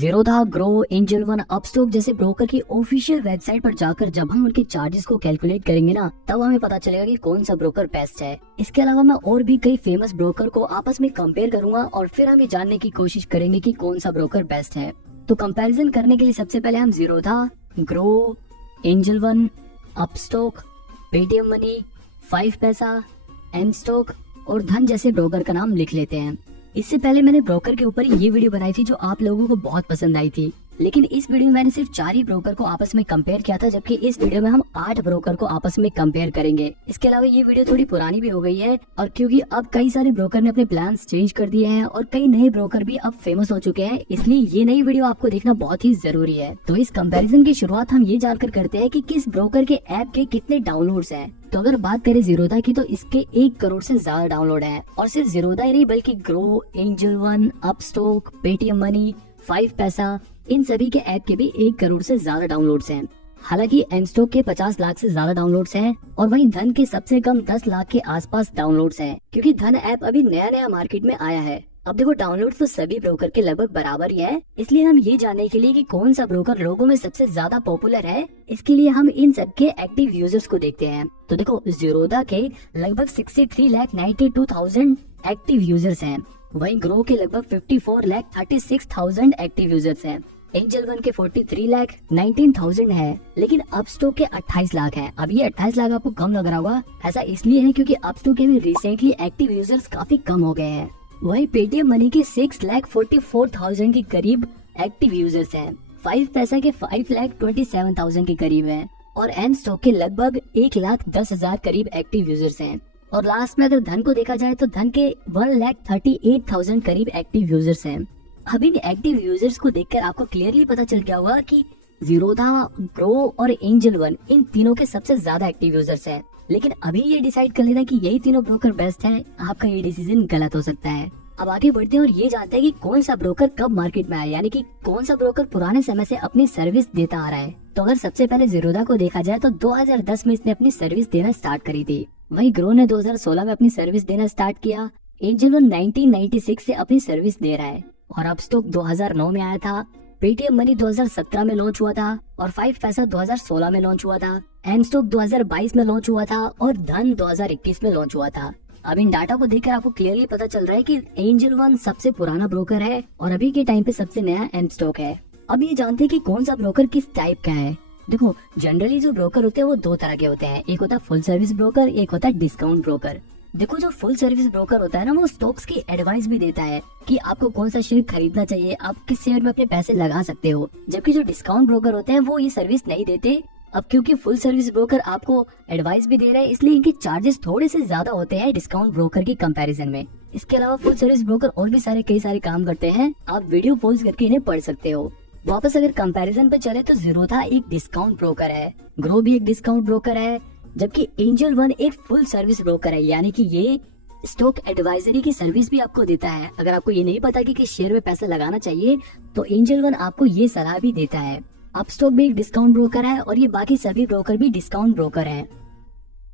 Zerodha, grow, angel one, Upstox जैसे broker की official website पर जाकर जब हम उनके चार्जेस को कैलकुलेट करेंगे ना, तब हमें पता चलेगा कि कौन सा ब्रोकर बेस्ट है। इसके अलावा मैं और भी कई फेमस ब्रोकर को आपस में कंपेयर करूंगा और फिर हम ये जानने की कोशिश करेंगे कि कौन सा ब्रोकर बेस्ट है। तो कंपैरिजन करने के लिए सबसे पहले हम Zerodha, grow, angel one, Upstox, Paytm money, 5 पैसा, एमस्टॉक और धन जैसे ब्रोकर का नाम लिख लेते हैं। इससे पहले मैंने ब्रोकर के ऊपर ये वीडियो बनाई थी जो आप लोगों को बहुत पसंद आई थी, लेकिन इस वीडियो में मैंने सिर्फ 4 ही ब्रोकर को आपस में कंपेयर किया था, जबकि इस वीडियो में हम 8 ब्रोकर को आपस में कंपेयर करेंगे। इसके अलावा ये वीडियो थोड़ी पुरानी भी हो गई है और क्योंकि अब कई सारे ब्रोकर ने अपने प्लान्स चेंज कर दिए हैं और कई नए ब्रोकर भी अब फेमस हो चुके हैं, इसलिए ये नई वीडियो आपको देखना बहुत ही जरूरी है। तो इस कंपैरिजन की शुरुआत हम ये जानकर करते हैं कि किस ब्रोकर के ऐप के कितने डाउनलोड्स हैं। तो अगर बात करें जीरोधा की तो इसके 1 करोड़ से ज्यादा डाउनलोड है और सिर्फ जीरोधा ही नहीं बल्कि grow, angel one, Upstox, Paytm money, 5 पैसा इन सभी के ऐप के भी 1 करोड़ से ज्यादा डाउनलोड्स हैं। हालांकि एमस्टॉक के 50 लाख से ज्यादा डाउनलोड्स हैं और वहीं धन के सबसे कम 10 लाख के आसपास डाउनलोड्स हैं, क्योंकि धन ऐप अभी नया मार्केट में आया है। अब देखो डाउनलोड तो सभी ब्रोकर के लगभग बराबर ही है, इसलिए हम ये जानने के लिए कि कौन सा ब्रोकर लोगों में सबसे ज्यादा पॉपुलर है, इसके लिए हम इन सब के एक्टिव यूजर्स को देखते हैं। तो देखो जीरोधा के लगभग 63,92,000 एक्टिव यूजर्स हैं, वहीं ग्रो के लगभग 54,36,000 एक्टिव यूजर्स हैं, एंजल वन के 43,19,000 है, लेकिन अपस्टॉक के 28 लाख है। अब ये 28 लाख आपको कम लग रहा होगा, ऐसा इसलिए है क्योंकि अपस्टॉक के भी रिसेंटली एक्टिव यूजर्स काफी कम हो गए हैं। वहीं पेटीएम मनी के 6,44,000 के करीब एक्टिव यूजर्स हैं, 5 पैसा के 5,27,000 के करीब हैं और एमस्टॉक के लगभग 1,10,000 करीब एक्टिव यूजर्स हैं। और लास्ट में अगर धन को देखा जाए तो धन के 1,38,000 करीब एक्टिव यूजर्स हैं। अब इन एक्टिव यूजर्स को देखकर आपको क्लियरली पता चल गया होगा कि जीरोधा, ग्रो और एंजल वन इन तीनों के सबसे ज्यादा एक्टिव यूजर्स हैं। लेकिन अभी ये डिसाइड कर लेना कि यही तीनों ब्रोकर बेस्ट हैं, आपका ये डिसीजन गलत हो सकता है। अब आगे बढ़ते हैं और ये जानते हैं कि कौन सा ब्रोकर कब मार्केट में आया, यानी कि कौन सा ब्रोकर पुराने समय से अपनी सर्विस देता आ रहा है। तो अगर सबसे पहले जीरोधा को देखा जाए तो 2010 में इसने अपनी सर्विस देना स्टार्ट करी थी। वहीं ग्रो ने 2016 में अपनी सर्विस देना स्टार्ट किया, एंजल वन 1996 से अपनी सर्विस दे रहा है और अपस्टॉक 2009 में आया था, पेटीएम मनी 2017 में लॉन्च हुआ था और 5 पैसा 2016 में लॉन्च हुआ था, एमस्टॉक 2022 में लॉन्च हुआ था और धन 2021 में लॉन्च हुआ था। अब इन डाटा को देखकर आपको क्लियरली पता चल रहा है कि एंजल वन सबसे पुराना ब्रोकर है और अभी के टाइम पे सबसे नया एमस्टॉक है। अब ये जानते हैं कि कौन सा ब्रोकर किस टाइप का है। देखो जनरली जो ब्रोकर होते हैं वो 2 तरह के होते हैं, एक होता है फुल सर्विस ब्रोकर, एक होता है डिस्काउंट ब्रोकर। देखो जो फुल सर्विस ब्रोकर होता है ना, वो स्टॉक्स की एडवाइस भी देता है कि आपको कौन सा शेयर खरीदना चाहिए, आप किस शेयर में अपने पैसे लगा सकते हो। जबकि जो डिस्काउंट ब्रोकर होते हैं वो ये सर्विस नहीं देते। अब क्योंकि फुल सर्विस ब्रोकर आपको एडवाइस भी दे रहे हैं, इसलिए इनके चार्जेस थोड़े से ज्यादा होते हैं डिस्काउंट ब्रोकर की कंपैरिजन में। इसके अलावा फुल सर्विस ब्रोकर और भी कई सारे काम करते हैं, आप वीडियो पॉज करके इन्हें पढ़ सकते हो। वापस अगर कंपैरिजन पे चले तो जीरोधा एक डिस्काउंट ब्रोकर है, ग्रो भी एक डिस्काउंट ब्रोकर है, जबकि एंजल वन एक फुल सर्विस ब्रोकर है, यानी कि ये स्टॉक एडवाइजरी की सर्विस भी आपको देता है। अगर आपको ये नहीं पता कि किस शेयर में पैसा लगाना चाहिए तो एंजल वन आपको ये सलाह भी देता है। अपस्टॉक भी एक डिस्काउंट ब्रोकर है और ये बाकी सभी ब्रोकर भी डिस्काउंट ब्रोकर हैं।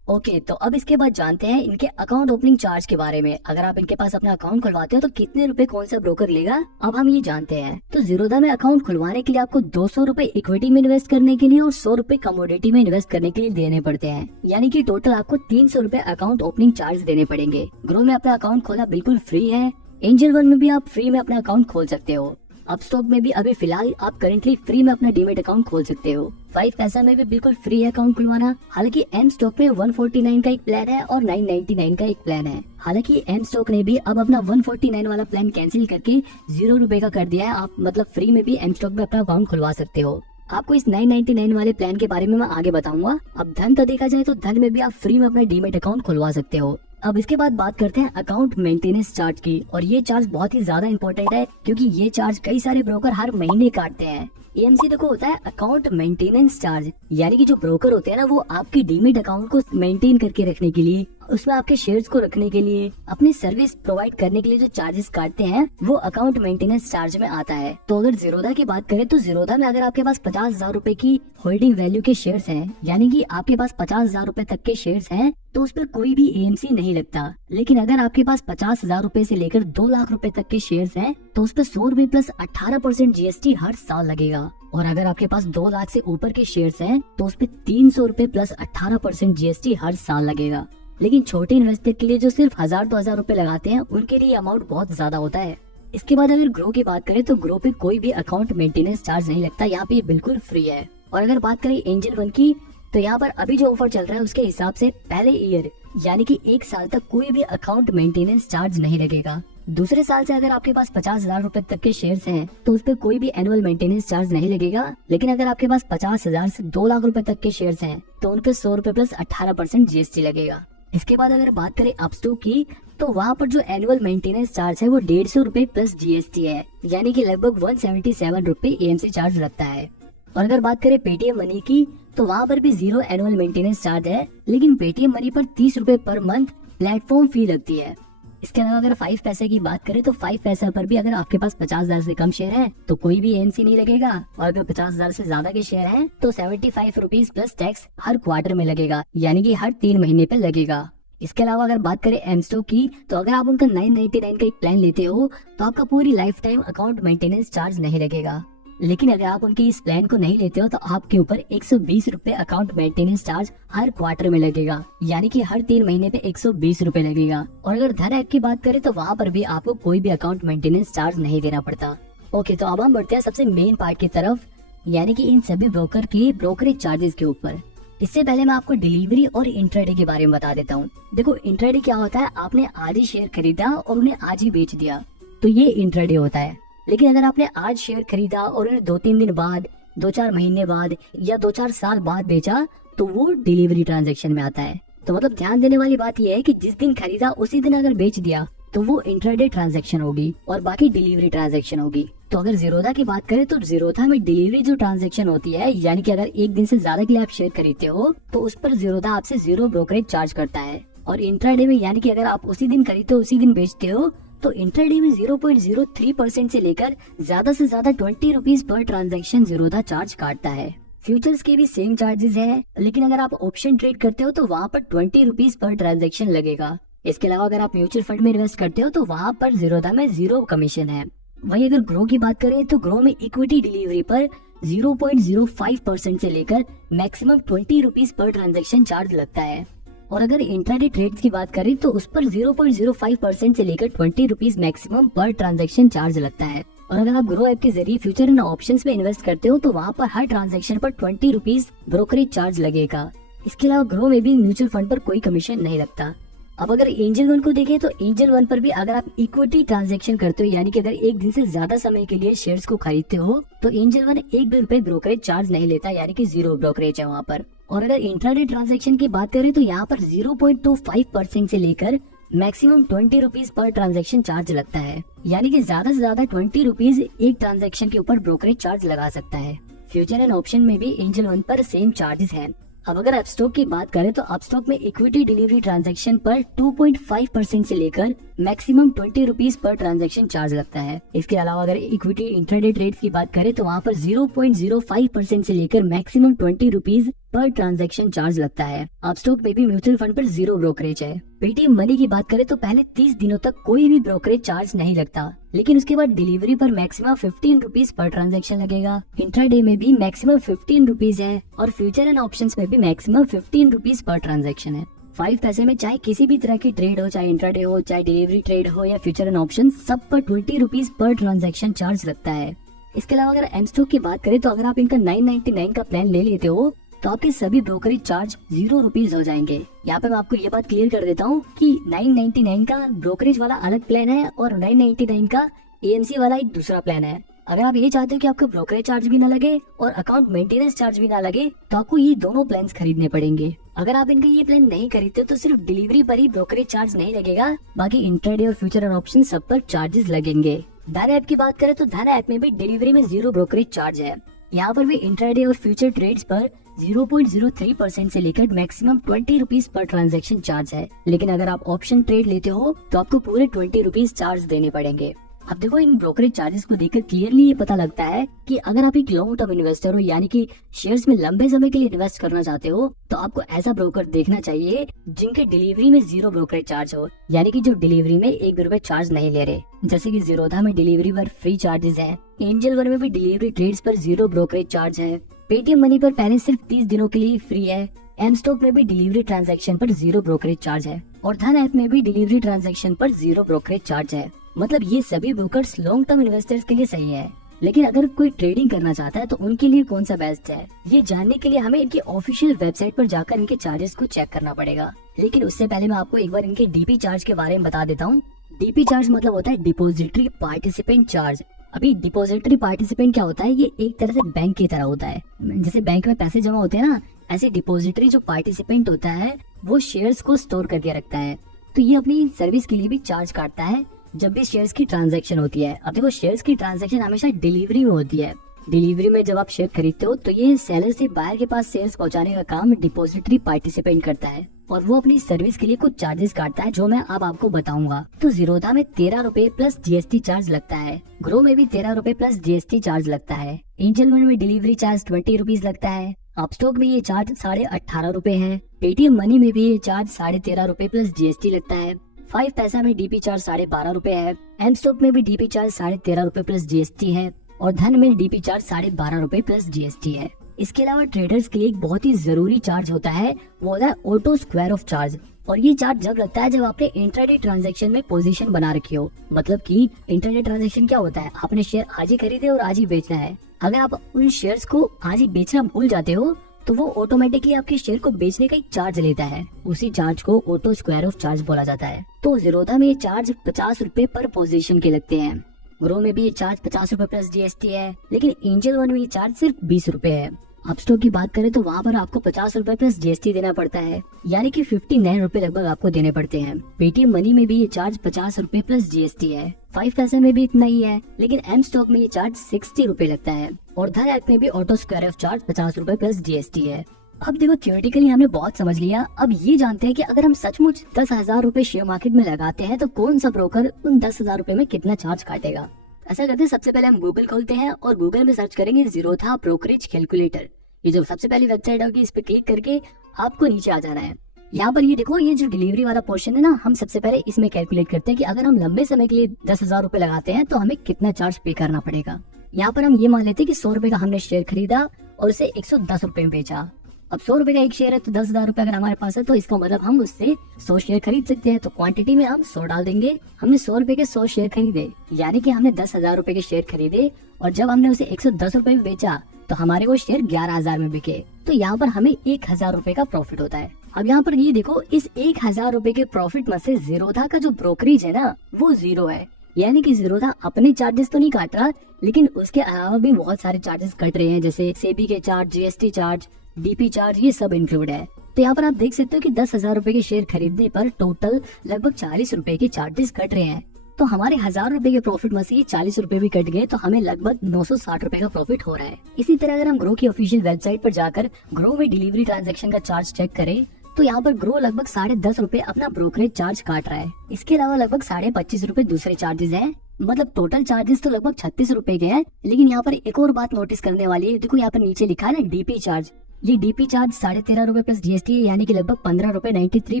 ओके, तो अब इसके बाद जानते हैं इनके अकाउंट ओपनिंग चार्ज के बारे में। अगर आप इनके पास अपना अकाउंट खुलवाते हो तो कितने रुपए कौन सा ब्रोकर लेगा, अब हम ये जानते हैं। तो जीरोधा में अकाउंट खुलवाने के लिए आपको 200 रुपए इक्विटी में इन्वेस्ट करने के लिए और 100 रुपए कमोडिटी में इन्वेस्ट करने के लिए देने पड़ते हैं, यानी कि टोटल आपको 300 रुपए अकाउंट ओपनिंग चार्ज देने पड़ेंगे। ग्रो में अपना अकाउंट खोलना बिल्कुल फ्री है, एंजल वन में भी आप फ्री में अपना अकाउंट खोल सकते हो, अपस्टॉक में भी अभी फिलहाल आप करेंटली फ्री में अपना डीमेट अकाउंट खोल सकते हो, 5 पैसा में भी बिल्कुल फ्री है अकाउंट खुलवाना। हालांकि एमस्टॉक में 149 का एक प्लान है और 999 का एक प्लान है। हालांकि एमस्टॉक ने भी अब अपना 149 वाला प्लान कैंसिल करके 0 रुपए का कर दिया है, आप मतलब फ्री में भी एमस्टॉक में अपना अकाउंट खुलवा सकते हो। आपको इस 999 वाले प्लान के बारे में मैं आगे बताऊंगा। अब धन का देखा जाए तो धन में भी आप फ्री में अपना डीमेट अकाउंट खुलवा सकते हो। अब इसके बाद बात करते हैं अकाउंट मेंटेनेंस चार्ज की, और ये चार्ज बहुत ही ज्यादा इंपॉर्टेंट है क्योंकि ये चार्ज कई सारे ब्रोकर हर महीने काटते हैं। एएमसी देखो होता है अकाउंट मेंटेनेंस चार्ज, यानी कि जो ब्रोकर होते हैं ना वो आपकी डीमेट अकाउंट को मेंटेन करके रखने के लिए, उसमें आपके शेयर्स को रखने के लिए, अपनी सर्विस प्रोवाइड करने के लिए जो चार्जेस काटते हैं वो अकाउंट मेंटेनेंस चार्ज में आता है। तो अगर जीरोधा की बात करें तो जीरोधा में अगर आपके पास 50,000 रूपए की होल्डिंग वैल्यू के शेयर्स हैं, यानी कि आपके पास 50,000 रूपए तक के शेयर्स हैं, तो उस पर कोई भी एएमसी नहीं लगता। लेकिन अगर आपके पास 50,000 रूपए से लेकर 2 लाख रूपए तक के शेयर्स हैं, तो उस पर 100 रूपए प्लस 18% जीएसटी हर साल लगेगा। और अगर आपके पास 2 लाख से ऊपर के शेयर्स हैं, तो उस पर 300 रूपए प्लस 18% जीएसटी हर साल लगेगा। लेकिन छोटे इन्वेस्टर के लिए जो सिर्फ 1,000-2,000 रूपए लगाते हैं, उनके लिए अमाउंट बहुत ज्यादा होता है। इसके बाद अगर ग्रो की बात करें तो ग्रो पे कोई भी अकाउंट मेंटेनेंस चार्ज नहीं लगता, यहाँ पे बिल्कुल फ्री है। और अगर बात करें एंजल वन की, तो यहाँ पर अभी जो ऑफर चल रहा है उसके हिसाब से पहले ईयर यानी कि 1 साल तक कोई भी अकाउंट मेंटेनेंस चार्ज नहीं लगेगा। दूसरे साल से अगर आपके पास 50,000 रूपए तक के शेयर्स हैं, तो उस पर कोई भी एनुअल मेंटेनेंस चार्ज नहीं लगेगा। लेकिन अगर आपके पास 50,000 से 2 लाख रूपए तक के शेयर्स हैं, तो उन पर 100 रूपए प्लस 18% जीएसटी लगेगा। इसके बाद अगर बात करें अपस्टॉक की, तो वहाँ पर जो एनुअल मेंटेनेंस चार्ज है वो 150 रूपए प्लस जीएसटी है, यानी कि लगभग 177 रूपए एएमसी चार्ज लगता है। और अगर बात करें पेटीएम मनी की, तो वहाँ पर भी 0 एनुअल मेंटेनेंस चार्ज है, लेकिन पेटीएम मनी पर 30 रूपए पर मंथ प्लेटफॉर्म फी लगती है। इसके अलावा अगर 5 पैसे की बात करें तो 5 पैसा पर भी अगर आपके पास 50,000 से कम शेयर है तो कोई भी एएमसी नहीं लगेगा। और अगर 50,000 से ज्यादा के शेयर हैं तो 75 रुपीज प्लस टैक्स हर क्वार्टर में लगेगा, यानी कि हर 3 महीने पे लगेगा। इसके अलावा अगर बात करें एमस्टॉक की, तो अगर आप उनका 999 का एक प्लान लेते हो तो आपका पूरी life time account maintenance charge नहीं लगेगा। लेकिन अगर आप उनके इस प्लान को नहीं लेते हो तो आपके ऊपर 120 रूपए अकाउंट मेंटेनेंस चार्ज हर क्वार्टर में लगेगा, यानी कि हर 3 महीने पे 120 रूपए लगेगा। और अगर धन ऐप की बात करें तो वहाँ पर भी आपको कोई भी अकाउंट मेंटेनेंस चार्ज नहीं देना पड़ता। ओके, तो अब हम बढ़ते हैं सबसे मेन पार्ट की तरफ, यानी कि इन सभी ब्रोकर के ब्रोकरेज चार्जेस के ऊपर। इससे पहले मैं आपको डिलीवरी और इंट्राडे के बारे में बता देता हूँ। देखो, इंट्राडे क्या होता है, आपने आज ही शेयर खरीदा और उन्हें आज ही बेच दिया, तो ये इंट्राडे होता है। लेकिन अगर आपने आज शेयर खरीदा और उन्हें 2-3 दिन बाद, 2-4 महीने बाद या 2-4 साल बाद बेचा, तो वो डिलीवरी ट्रांजैक्शन में आता है। तो मतलब ध्यान देने वाली बात यह है कि जिस दिन खरीदा उसी दिन अगर बेच दिया तो वो इंट्राडे ट्रांजैक्शन होगी और बाकी डिलीवरी ट्रांजैक्शन होगी। तो अगर जीरोधा की बात करें तो जीरोधा में डिलीवरी जो ट्रांजैक्शन होती है, यानी कि अगर एक दिन से ज्यादा के लिए आप शेयर खरीदते हो तो उस पर जीरोधा आपसे 0 ब्रोकरेज चार्ज करता है। और इंट्राडे में, यानी कि अगर आप उसी दिन खरीदते हो उसी दिन बेचते हो, तो इंट्राडे में 0.03% से लेकर ज्यादा से ज्यादा 20 rupees per transaction Zerodha charge काटता है। फ्यूचर्स के भी सेम चार्जेस है, लेकिन अगर आप ऑप्शन ट्रेड करते हो तो वहाँ पर 20 रुपीज पर ट्रांजैक्शन लगेगा। इसके अलावा अगर आप म्यूचुअल फंड में इन्वेस्ट करते हो तो वहाँ पर जीरोधा में 0 कमीशन है। वहीं अगर ग्रो की बात करें तो ग्रो में इक्विटी डिलीवरी पर 0.05% से लेकर maximum 20 rupees per transaction charge लगता है। और अगर इंट्राडे ट्रेड्स की बात करें तो उस पर 0.05% से लेकर 20 रुपीज मैक्सिमम पर ट्रांजैक्शन चार्ज लगता है। और अगर आप ग्रो ऐप के जरिए फ्यूचर एंड ऑप्शंस में इन्वेस्ट करते हो तो वहाँ पर हर ट्रांजैक्शन पर 20 रुपीज ब्रोकरेज चार्ज लगेगा। इसके अलावा ग्रो में भी म्यूचुअल फंड पर कोई कमीशन नहीं लगता। अब अगर एंजल वन को देखें तो एंजल वन पर भी अगर आप इक्विटी ट्रांजैक्शन करते हो, यानी कि अगर एक दिन से ज्यादा समय के लिए शेयर्स को खरीदते हो, तो एंजल वन 1 भी रुपए ब्रोकरेज चार्ज नहीं लेता, यानी कि 0 ब्रोकरेज है वहाँ पर। और अगर इंट्राडे ट्रांजैक्शन की बात करें तो यहाँ पर 0.25% से लेकर maximum 20 rupees per transaction charge लगता है, यानी कि ज्यादा से ज्यादा 20 रुपीज एक ट्रांजैक्शन के ऊपर ब्रोकरेज चार्ज लगा सकता है। फ्यूचर एंड ऑप्शन में भी एंजल वन पर सेम चार्जेस हैं। अब अगर अपस्टॉक की बात करें तो अपस्टॉक में इक्विटी डिलीवरी ट्रांजैक्शन पर 2.5% से लेकर maximum 20 rupees per transaction charge लगता है। इसके अलावा अगर इक्विटी इंट्राडे ट्रेड्स की बात करें तो वहाँ पर 0.05% से लेकर maximum 20 rupees per transaction charge लगता है। अपस्टॉक में भी म्यूचुअल फंड पर 0 ब्रोकरेज है। पेटीएम मनी की बात करें तो पहले 30 दिनों तक कोई भी ब्रोकरेज चार्ज नहीं लगता, लेकिन उसके बाद डिलीवरी पर मैक्सिमम 15 रुपीज पर ट्रांजैक्शन लगेगा। इंट्राडे में भी मैक्सिमम 15 रुपीज है और फ्यूचर एंड ऑप्शंस में भी मैक्सिमम 15 रुपीज पर ट्रांजैक्शन है। 5 पैसे में चाहे किसी भी तरह की ट्रेड हो, चाहे इंट्राडे हो, चाहे डिलीवरी ट्रेड हो या फ्यूचर एंड ऑप्शन, सब पर 20 रुपीज पर ट्रांजैक्शन चार्ज लगता है। इसके अलावा अगर एमस्टॉक की बात करें तो अगर आप इनका 999 का प्लान ले लेते हो तो आपके सभी ब्रोकरेज चार्ज 0 रुपीज हो जाएंगे। यहाँ पे मैं आपको ये बात क्लियर कर देता हूँ कि 999 का ब्रोकरेज वाला अलग प्लान है और 999 का एएमसी वाला एक दूसरा प्लान है। अगर आप ये चाहते हो कि आपको ब्रोकरेज चार्ज भी ना लगे और अकाउंट मेंटेनेंस चार्ज भी ना लगे तो आपको ये दोनों प्लान्स खरीदने पड़ेंगे। अगर आप इनका ये प्लान नहीं खरीदते तो सिर्फ डिलीवरी पर ही ब्रोकरेज चार्ज नहीं लगेगा, बाकी इंट्राडे और फ्यूचर एंड ऑप्शन सब पर चार्जेस लगेंगे। धन ऐप की बात करें तो धन ऐप में भी डिलीवरी में 0 ब्रोकरेज चार्ज है। यहाँ पर भी इंट्राडे और फ्यूचर ट्रेड्स पर 0.03% से लेकर maximum 20 rupees per transaction charge है। लेकिन अगर आप ऑप्शन ट्रेड लेते हो तो आपको पूरे 20 रुपीज चार्ज देने पड़ेंगे। अब देखो, इन ब्रोकरेज चार्जेस को देखकर क्लियरली ये पता लगता है कि अगर आप एक लॉन्ग टर्म इन्वेस्टर हो, यानी कि शेयर्स में लंबे समय के लिए इन्वेस्ट करना चाहते हो, तो आपको ऐसा ब्रोकर देखना चाहिए जिनके डिलीवरी में 0 ब्रोकरेज चार्ज हो, यानी कि जो डिलीवरी में 1 भी रुपए चार्ज नहीं ले रहे। जैसे कि ज़ीरोधा में डिलीवरी पर फ्री चार्जेस है, एंजल वन में भी डिलीवरी ट्रेड्स पर 0 ब्रोकरेज चार्ज है, पेटीएम मनी पर पहले सिर्फ 30 दिनों के लिए फ्री है, एम स्टॉक में भी डिलीवरी ट्रांजैक्शन पर 0 ब्रोकरेज चार्ज है और धन ऐप में भी डिलीवरी ट्रांजैक्शन पर 0 ब्रोकरेज चार्ज है। मतलब ये सभी ब्रोकर्स लॉन्ग टर्म इन्वेस्टर्स के लिए सही है। लेकिन अगर कोई ट्रेडिंग करना चाहता है तो उनके लिए कौन सा बेस्ट है, ये जानने के लिए हमें इनकी ऑफिशियल वेबसाइट पर जाकर इनके चार्जेस को चेक करना पड़ेगा। लेकिन उससे पहले मैं आपको एक बार इनके डीपी चार्ज के बारे में बता देता हूँ। डीपी चार्ज मतलब होता है डिपोजिटरी पार्टिसिपेंट चार्ज। अभी डिपोजिटरी पार्टिसिपेंट क्या होता है, ये एक तरह से बैंक की तरह होता है। जैसे बैंक में पैसे जमा होते हैं ना, ऐसे डिपोजिटरी जो पार्टिसिपेंट होता है वो शेयर्स को स्टोर करके रखता है, तो ये अपनी सर्विस के लिए भी चार्ज काटता है जब भी शेयर्स की ट्रांजैक्शन होती है। अब देखो, शेयर्स की ट्रांजैक्शन हमेशा डिलीवरी में होती है। डिलीवरी में जब आप शेयर खरीदते हो तो ये सेलर से बायर के पास शेयर्स पहुंचाने का काम डिपोजिटरी पार्टिसिपेंट करता है और वो अपनी सर्विस के लिए कुछ चार्जेस काटता है जो मैं अब आपको बताऊंगा। तो ज़ीरोधा में 13 रुपए प्लस जीएसटी चार्ज लगता है, ग्रो में भी 13 रुपए प्लस जीएसटी चार्ज लगता है, एंजल वन में डिलीवरी चार्ज 20 रुपीज लगता है, अपस्टॉक में ये चार्ज 18.5 रुपए है, पेटीएम मनी में भी ये चार्ज 13.5 रुपए प्लस जीएसटी लगता है, 5 पैसा में डीपी चार्ज 12.5 रुपए है, एम स्टॉक में भी डीपी चार्ज 13.5 रुपए प्लस जीएसटी है और धन में डीपी चार्ज 12.5 रुपए प्लस जीएसटी है। इसके अलावा ट्रेडर्स के लिए एक बहुत ही जरूरी चार्ज होता है, वो होता है ऑटो स्क्वायर ऑफ चार्ज। और ये चार्ज जब लगता है जब आपने इंट्राडे ट्रांजैक्शन में पोजीशन बना रखी हो। मतलब कि इंट्राडे ट्रांजैक्शन क्या होता है, आपने शेयर आज ही खरीदे और आज ही बेचना है। अगर आप उन शेयर्स को आज ही बेचना भूल जाते हो तो वो ऑटोमेटिकली आपके शेयर को बेचने का एक चार्ज लेता है, उसी चार्ज को ऑटो स्क्वायर ऑफ चार्ज बोला जाता है। तो ज़ीरोधा में ये चार्ज 50 रुपए पर पोजीशन के लगते हैं, ग्रो में भी ये चार्ज 50 रुपए प्लस जीएसटी है, लेकिन एंजल वन में ये चार्ज सिर्फ 20 रुपए है। अपस्टॉक की बात करें तो वहाँ पर आपको 50 रुपए प्लस जीएसटी देना पड़ता है, यानी कि 59 रुपए लगभग आपको देने पड़ते हैं। पेटीएम मनी में भी ये चार्ज 50 रुपए प्लस जीएसटी है, 5 पैसे में भी इतना ही है, लेकिन एम स्टॉक में ये चार्ज 60 रुपए लगता है और धन ऐप में भी ऑटो स्क्वायर ऑफ चार्ज 50 रुपए प्लस जीएसटी है। अब देखो, थियोरेटिकली हमने बहुत समझ लिया। अब ये जानते हैं कि अगर हम सचमुच 10,000 रुपए शेयर मार्केट में लगाते हैं तो कौन सा ब्रोकर उन 10,000 रुपए में कितना चार्ज काटेगा। ऐसा करते हैं, सबसे पहले हम गूगल खोलते हैं और गूगल में सर्च करेंगे ज़ीरोधा ब्रोकरेज कैलकुलेटर। ये जो सबसे पहली वेबसाइट होगी इस पे क्लिक करके आपको नीचे आ जाना है। यहाँ पर ये देखो, ये जो डिलीवरी वाला पोर्शन है ना, हम सबसे पहले इसमें कैलकुलेट करते हैं कि अगर हम लंबे समय के लिए 10,000 रुपए लगाते हैं तो हमें कितना चार्ज पे करना पड़ेगा। यहाँ पर हम ये मान लेते हैं कि 100 रुपए का हमने शेयर खरीदा और उसे 110 रुपए में बेचा। अब 100 रुपए का एक शेयर है तो 10,000 रुपए अगर हमारे पास है तो इसका मतलब हम उससे 100 शेयर खरीद सकते हैं। तो क्वांटिटी में हम 100 डाल देंगे। हमने 100 रुपए के 100 शेयर खरीदे, यानी कि हमने 10,000 रुपए के शेयर खरीदे और जब हमने उसे 110 रुपए में बेचा तो हमारे वो शेयर 11,000 में बिके। तो यहाँ पर हमें 1,000 रुपए का प्रॉफिट होता है। अब यहाँ पर ये देखो, इस 1,000 रुपए के प्रॉफिट में से ज़ीरोधा का जो ब्रोकरेज है ना वो 0 है, यानी कि ज़ीरोधा अपने चार्जेस तो नहीं काट रहा, लेकिन उसके अलावा भी बहुत सारे चार्जेस कट रहे हैं, जैसे सेबी के charge, GST charge, DP charge, ये सब इंक्लूड है। तो यहाँ पर आप देख सकते हो कि 10,000 रुपए के शेयर खरीदने पर टोटल लगभग 40 रुपए के चार्जेस कट रहे हैं। तो हमारे 1,000 रुपए के प्रॉफिट में से 40 रुपए भी कट गए तो हमें लगभग 960 रुपए का प्रॉफिट हो रहा है। इसी तरह अगर हम ग्रो की ऑफिशियल वेबसाइट पर जाकर ग्रो में डिलीवरी ट्रांजैक्शन का चार्ज चेक करें तो यहाँ पर ग्रो लगभग 10.5 रुपए अपना ब्रोकरेज चार्ज काट रहा है। इसके अलावा लगभग 25.5 रुपए दूसरे चार्जेस हैं। मतलब टोटल चार्जेस तो लगभग 36 रुपए के हैं। लेकिन यहाँ पर एक और बात नोटिस करने वाली है, देखो यहाँ पर नीचे लिखा है ना डीपी चार्ज। ये डीपी चार्ज 13.5 रुपए प्लस जीएसटी है, यानी कि लगभग 15 रुपए 93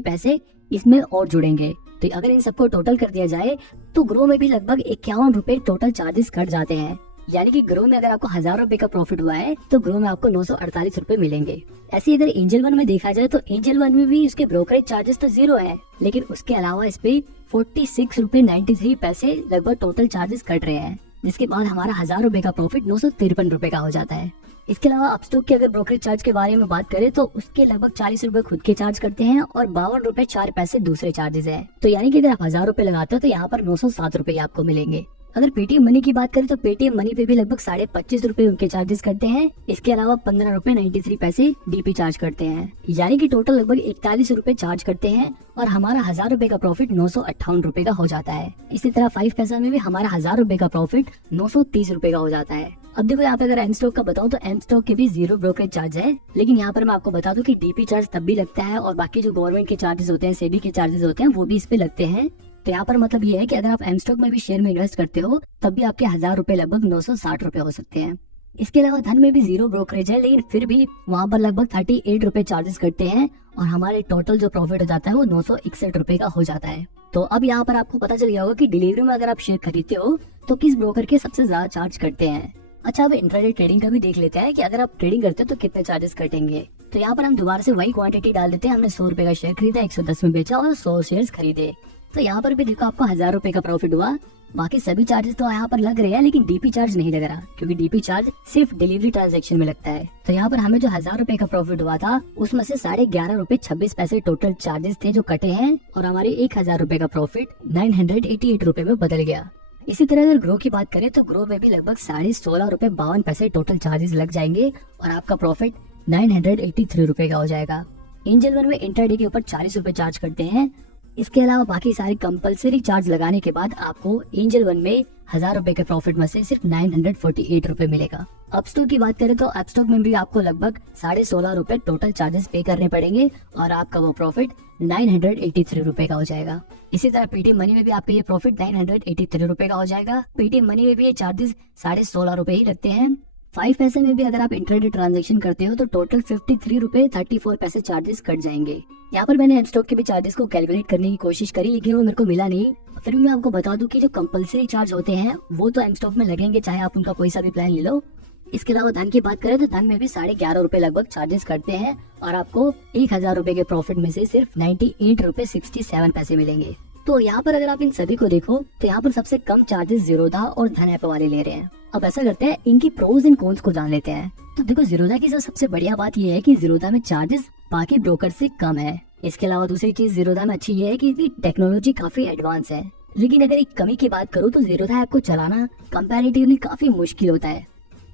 पैसे इसमें और जुड़ेंगे। तो अगर इन सबको टोटल कर दिया जाए तो ग्रो में भी लगभग 51 रुपए टोटल चार्जेस कट जाते हैं। यानी कि ग्रो में अगर आपको 1,000 रुपए का प्रॉफिट हुआ है तो ग्रो में आपको 948 रुपए मिलेंगे। ऐसे इधर एंजल वन में देखा जाए तो एंजल वन में भी इसके ब्रोकरेज चार्जेस तो 0 है, लेकिन उसके अलावा इस पे 46 रुपए 93 पैसे लगभग टोटल चार्जेस कट रहे हैं, जिसके बाद हमारा 1,000 रुपए का प्रॉफिट 953 रुपए का हो जाता है। इसके अलावा अपस्टॉक के अगर ब्रोकरेज चार्ज के बारे में बात करें तो उसके लगभग 40 रुपए खुद के चार्ज करते हैं और 52 रुपए 4 पैसे दूसरे चार्जेस है। तो यानी कि अगर आप 1,000 रुपए लगाते हो तो यहाँ पर 907 रुपए आपको मिलेंगे। अगर पेटीएम मनी की बात करें तो पेटीएम मनी पे भी लगभग 25.5 रुपए उनके चार्जेस करते हैं। इसके अलावा 15 रुपए 93 पैसे डीपी चार्ज करते हैं, यानी कि टोटल लगभग 41 रुपए चार्ज करते हैं और हमारा 1,000 रुपए का प्रॉफिट 958 रुपए का हो जाता है। इसी तरह 5 पैसा में भी हमारा 1,000 रुपए का प्रॉफिट 930 रुपए का हो जाता है। अब देखो यहाँ पे अगर एम स्टॉक का बताऊं तो एम स्टॉक के भी 0 ब्रोकरेज चार्ज है, लेकिन यहाँ पर मैं आपको बता दूं कि डीपी चार्ज तब भी लगता है और बाकी जो गवर्नमेंट के चार्जेस होते हैं, सेबी के चार्जेस होते हैं, वो भी इस पे लगते हैं। तो यहाँ पर मतलब ये है कि अगर आप एम स्टॉक में भी शेयर में इन्वेस्ट करते हो तब भी आपके 1000 रुपए लगभग 960 रुपए हो सकते हैं। इसके अलावा धन में भी 0 ब्रोकरेज है, लेकिन फिर भी वहाँ पर लगभग 38 रुपए चार्जेस कटते हैं और हमारे टोटल जो प्रॉफिट हो जाता है वो 961 रुपए का हो जाता है। तो अब यहाँ पर आपको पता चल गया होगा कि डिलीवरी में अगर आप शेयर खरीदते हो तो किस ब्रोकर के सबसे ज्यादा चार्ज कटते हैं। अच्छा, अब इंट्राडे ट्रेडिंग का भी देख लेते हैं कि अगर आप ट्रेडिंग करते हो तो कितने चार्जेस कटेंगे। तो यहाँ पर हम दोबारा से वही क्वांटिटी डाल देते हैं। हमने 100 रुपए का शेयर खरीदा, 110 में बेचा और 100 शेयर खरीदे। तो यहाँ पर भी देखो आपको 1000 रुपए का प्रॉफिट हुआ। बाकी सभी चार्जेस तो यहाँ पर लग रहे हैं, लेकिन डीपी चार्ज नहीं लग रहा, क्योंकि डीपी चार्ज सिर्फ डिलीवरी ट्रांजैक्शन में लगता है। तो यहाँ पर हमें जो 1000 रुपए का प्रॉफिट हुआ था उसमें से 11.5 रुपए 26 पैसे टोटल चार्जेस थे जो कटे हैं, और हमारे 1000 रुपए का प्रॉफिट 988 रुपए में बदल गया। इसी तरह अगर ग्रो की बात करें तो ग्रो में भी लगभग 16.5 रुपए 52 पैसे टोटल चार्जेस लग जाएंगे और आपका प्रॉफिट 983 रुपए का हो जाएगा। एंजल वन में इंट्राडे के ऊपर 40 रुपए चार्ज करते हैं। इसके अलावा बाकी सारे कंपलसरी चार्ज लगाने के बाद आपको एंजल वन में 1000 रुपए के प्रॉफिट में से सिर्फ 948 रुपए मिलेगा। अपस्टॉक की बात करें तो अपस्टॉक में भी आपको लगभग 16.5 रुपए टोटल चार्जेस पे करने पड़ेंगे और आपका वो प्रॉफिट 983 रुपए का हो जाएगा। इसी तरह पेटीएम मनी में भी आपका ये प्रॉफिट 983 रुपए का हो जाएगा। पेटीएम मनी में भी ये चार्जेस 16.5 रुपए ही लगते हैं। 5 पैसे में भी अगर आप इंट्राडे ट्रांजैक्शन करते हो तो टोटल 53 रुपए 34 पैसे चार्जेस कट जाएंगे। यहाँ पर मैंने स्टॉक के भी चार्जेस को कैलकुलेट करने की कोशिश करी, लेकिन वो मेरे को मिला नहीं। फिर भी मैं आपको बता दूं कि जो कंपलसरी चार्ज होते हैं वो तो एम स्टॉक में लगेंगे, चाहे आप उनका कोई सा भी प्लान ले लो। इसके अलावा धन की बात करें तो धन में भी 11.5 रुपए लगभग चार्जेस करते हैं और आपको 1000 रुपए के प्रॉफिट में से सिर्फ 98 रुपए 67 पैसे मिलेंगे। तो यहाँ पर अगर आप इन सभी को देखो तो यहाँ पर सबसे कम चार्जेस जीरोधा और धन ऐप वाले ले रहे हैं। अब ऐसा करते हैं, इनकी प्रोज एंड कॉन्स को जान लेते हैं। तो देखो जीरोधा की सबसे बढ़िया बात यह है कि जीरोधा में चार्जेस बाकी ब्रोकर से कम है। इसके अलावा दूसरी चीज जीरोधा में अच्छी ये है कि इसकी टेक्नोलॉजी काफी एडवांस है। लेकिन अगर एक कमी की बात करूँ तो जीरोधा ऐप को चलाना कंपैरेटिवली काफी मुश्किल होता है।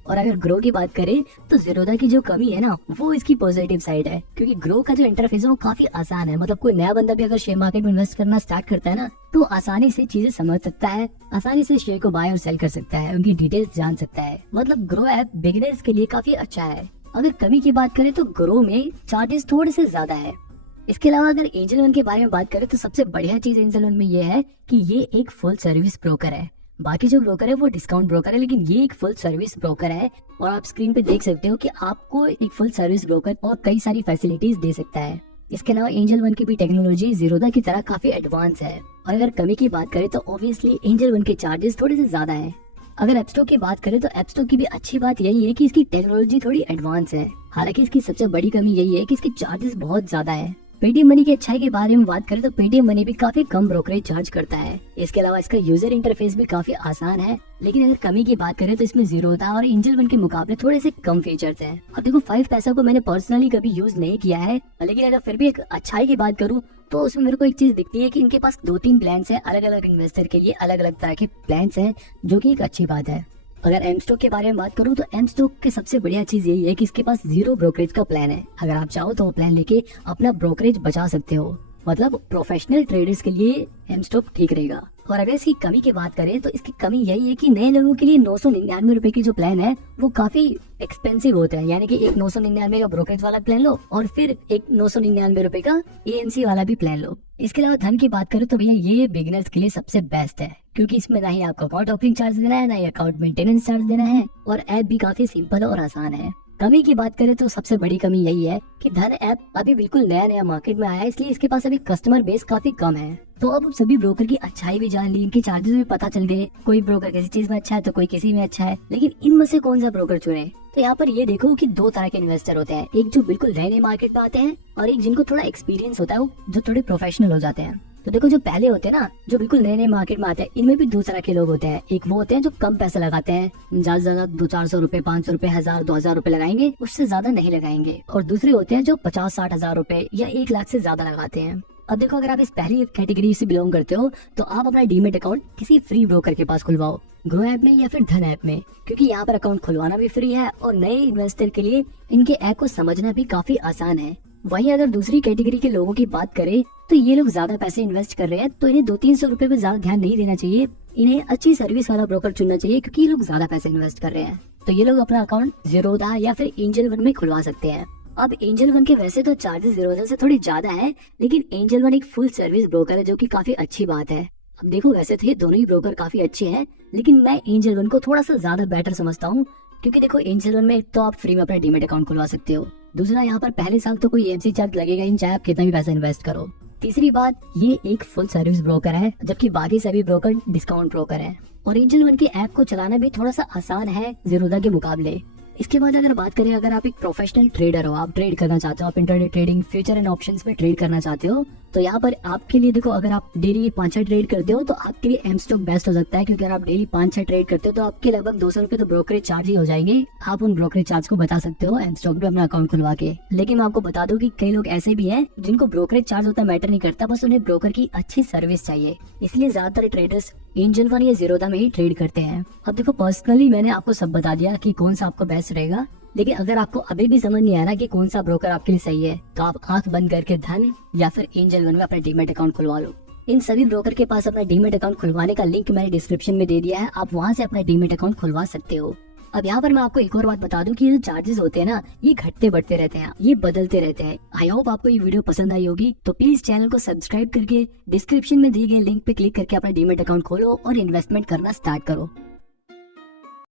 और अगर ग्रो की बात करें तो जीरोधा की जो कमी है ना वो इसकी पॉजिटिव साइड है, क्योंकि ग्रो का जो इंटरफेस है वो काफी आसान है। मतलब कोई नया बंदा भी अगर शेयर मार्केट में इन्वेस्ट करना स्टार्ट करता है ना तो आसानी से चीजें समझ सकता है, आसानी से शेयर को बाय और सेल कर सकता है, उनकी डिटेल्स जान सकता है। मतलब ग्रो ऐप बिगिनर्स के लिए काफी अच्छा है। अगर कमी की बात करें तो ग्रो में चार्जेस थोड़े से ज्यादा है। इसके अलावा अगर एंजल वन के बारे में बात करें तो सबसे बढ़िया चीज एंजल वन में ये है कि ये एक फुल सर्विस ब्रोकर है। बाकी जो ब्रोकर है वो डिस्काउंट ब्रोकर है, लेकिन ये एक फुल सर्विस ब्रोकर है। और आप स्क्रीन पे देख सकते हो कि आपको एक फुल सर्विस ब्रोकर और कई सारी फैसिलिटीज दे सकता है। इसके अलावा एंजल वन की भी टेक्नोलॉजी जीरोधा की तरह काफी एडवांस है। और अगर कमी की बात करें तो ऑब्वियसली एंजल वन के चार्जेस थोड़े से ज्यादा है। अगर एप स्टोर की बात करें तो एप स्टोर की भी अच्छी बात यही है कि इसकी टेक्नोलॉजी थोड़ी एडवांस है। हालांकि इसकी सबसे बड़ी कमी यही है कि इसके चार्जेस बहुत ज्यादा है। पेटीएम मनी की अच्छाई के बारे में बात करें तो पेटीएम मनी भी काफी कम ब्रोकरेज चार्ज करता है। इसके अलावा इसका यूजर इंटरफेस भी काफी आसान है। लेकिन अगर कमी की बात करें तो इसमें जीरोधा और एंजल वन के मुकाबले थोड़े से कम फीचर्स हैं। अब देखो 5 पैसा को मैंने पर्सनली कभी यूज नहीं किया है, लेकिन अगर फिर भी एक अच्छाई की बात करूँ तो उसमें मेरे को एक चीज दिखती है कि इनके पास 2-3 प्लान्स हैं, अलग अलग इन्वेस्टर के लिए अलग अलग तरह के प्लान्स हैं, जो की एक अच्छी बात है। अगर एम स्टॉक के बारे में बात करूं तो एम स्टॉक की सबसे बढ़िया चीज यही है कि इसके पास 0 ब्रोकरेज का प्लान है। अगर आप चाहो तो वो प्लान लेके अपना ब्रोकरेज बचा सकते हो। मतलब प्रोफेशनल ट्रेडर्स के लिए एम स्टॉक ठीक रहेगा। और अगर इसकी कमी की बात करें तो इसकी कमी यही है कि नए लोगों के लिए 999 रुपए की जो प्लान है वो काफी एक्सपेंसिव होता है। यानी कि एक 999 का ब्रोकरेज वाला प्लान लो और फिर एक 999 रुपए का एएमसी वाला भी प्लान लो। इसके अलावा धन की बात करें तो भैया ये बिगिनर्स के लिए सबसे बेस्ट है, क्योंकि इसमें ना ही आपको अकाउंट ओपनिंग चार्ज देना है, ना ही अकाउंट मेंटेनेंस चार्ज देना है, और ऐप भी काफी सिंपल और आसान है। कमी की बात करें तो सबसे बड़ी कमी यही है कि धन ऐप अभी बिल्कुल नया मार्केट में आया है, इसलिए इसके पास अभी कस्टमर बेस काफी कम है। तो अब सभी ब्रोकर की अच्छाई भी जान ली, इनके चार्जेस भी पता चल गए। कोई ब्रोकर किसी चीज में अच्छा है तो कोई किसी में अच्छा है, लेकिन इनमें से कौन सा ब्रोकर चुने। तो यहाँ पर ये देखो कि 2 तरह के इन्वेस्टर होते हैं, एक जो बिल्कुल नए मार्केट में आते हैं और एक जिनको थोड़ा एक्सपीरियंस होता है, वो जो थोड़े प्रोफेशनल हो जाते हैं। तो देखो जो पहले होते हैं ना, जो बिल्कुल नए मार्केट में आते हैं, इनमें भी 2 तरह के लोग होते हैं। एक वो होते हैं जो कम पैसे लगाते हैं, ज्यादा से ज्यादा 200-400 रुपए, 500 रुपए, 1000-2000 रुपए लगाएंगे, उससे ज्यादा नहीं लगाएंगे। और दूसरे होते हैं जो 50-60 हजार रुपए या 1 लाख से ज्यादा लगाते हैं। अब देखो अगर आप इस पहली कैटेगरी से बिलोंग करते हो तो आप अपना डीमेट अकाउंट किसी फ्री ब्रोकर के पास खुलवाओ, ग्रो ऐप में या फिर धन ऐप में, क्योंकि यहाँ पर अकाउंट खुलवाना भी फ्री है और नए इन्वेस्टर के लिए इनके ऐप को समझना भी काफी आसान है। वहीं अगर दूसरी कैटेगरी के लोगों की बात करें तो ये लोग ज्यादा पैसे इन्वेस्ट कर रहे हैं, तो इन्हें 200-300 रुपए पे ज्यादा ध्यान नहीं देना चाहिए। इन्हें अच्छी सर्विस वाला ब्रोकर चुनना चाहिए, क्योंकि ये लोग ज्यादा पैसे इन्वेस्ट कर रहे हैं। तो ये लोग अपना अकाउंट ज़ीरोधा या फिर एंजल वन में खुलवा सकते हैं। अब एंजल वन के वैसे तो चार्जेस ज़ीरोधा से थोड़ी ज्यादा है, लेकिन एंजल वन एक फुल सर्विस ब्रोकर है, जो कि काफी अच्छी बात है। अब देखो, वैसे तो ये दोनों ही ब्रोकर काफी अच्छे हैं, लेकिन मैं एंजल वन को थोड़ा सा ज्यादा बेटर समझता हूँ, क्योंकि देखो एंजल वन में तो आप फ्री में अपना डीमेट अकाउंट खुलवा सकते हो। दूसरा, यहाँ पर पहले साल तो कोई एमसी चार्ज लगेगा ही, चाहे आप कितना भी पैसा इन्वेस्ट करो। तीसरी बात, ये एक फुल सर्विस ब्रोकर है, जबकि बाकी सभी ब्रोकर डिस्काउंट ब्रोकर है। और एंजल वन के ऐप को चलाना भी थोड़ा सा आसान है ज़ीरोधा के मुकाबले। इसके बाद अगर बात करें, अगर आप एक प्रोफेशनल ट्रेडर हो, आप ट्रेड करना चाहते हो, आप internet trading, future and options में ट्रेड करना चाहते हो, तो यहाँ पर आपके लिए देखो, अगर आप डेली 5-6 ट्रेड करते हो तो आपके लिए एम स्टॉक बेस्ट हो सकता है, क्योंकि अगर आप डेली 5-6 ट्रेड करते हो तो आपके लगभग 200 रुपए तो ब्रोकरेज चार्ज ही हो जाएंगे। आप उन ब्रोकरेज चार्ज को बचा सकते हो एम स्टॉक पे अपना अकाउंट खुलवा के। लेकिन मैं आपको बता दूं कि कई लोग ऐसे भी हैं जिनको ब्रोकरेज चार्ज होता मैटर नहीं करता, बस उन्हें ब्रोकर की अच्छी सर्विस चाहिए, इसलिए ज्यादातर ट्रेडर्स एंजल वन या ज़ीरोधा में ही ट्रेड करते हैं। अब देखो, पर्सनली मैंने आपको सब बता दिया कि कौन सा आपको बेस्ट रहेगा, लेकिन अगर आपको अभी भी समझ नहीं आ रहा कि कौन सा ब्रोकर आपके लिए सही है, तो आप आंख बंद करके धन या फिर एंजल वन में अपना डीमेट अकाउंट खुलवा लो। इन सभी ब्रोकर के पास अपना डीमेट अकाउंट खुलवाने का लिंक मैंने डिस्क्रिप्शन में दे दिया है, आप वहां से अपना डीमेट अकाउंट खुलवा सकते हो। अब यहाँ पर मैं आपको एक और बात बता दूं कि ये जो चार्जेस होते हैं ना, ये घटते बढ़ते रहते हैं, ये बदलते रहते हैं। आई होप आपको ये वीडियो पसंद आई होगी, तो प्लीज चैनल को सब्सक्राइब करके डिस्क्रिप्शन में दिए गए लिंक पे क्लिक करके अपना डीमेट अकाउंट खोलो और इन्वेस्टमेंट करना स्टार्ट करो।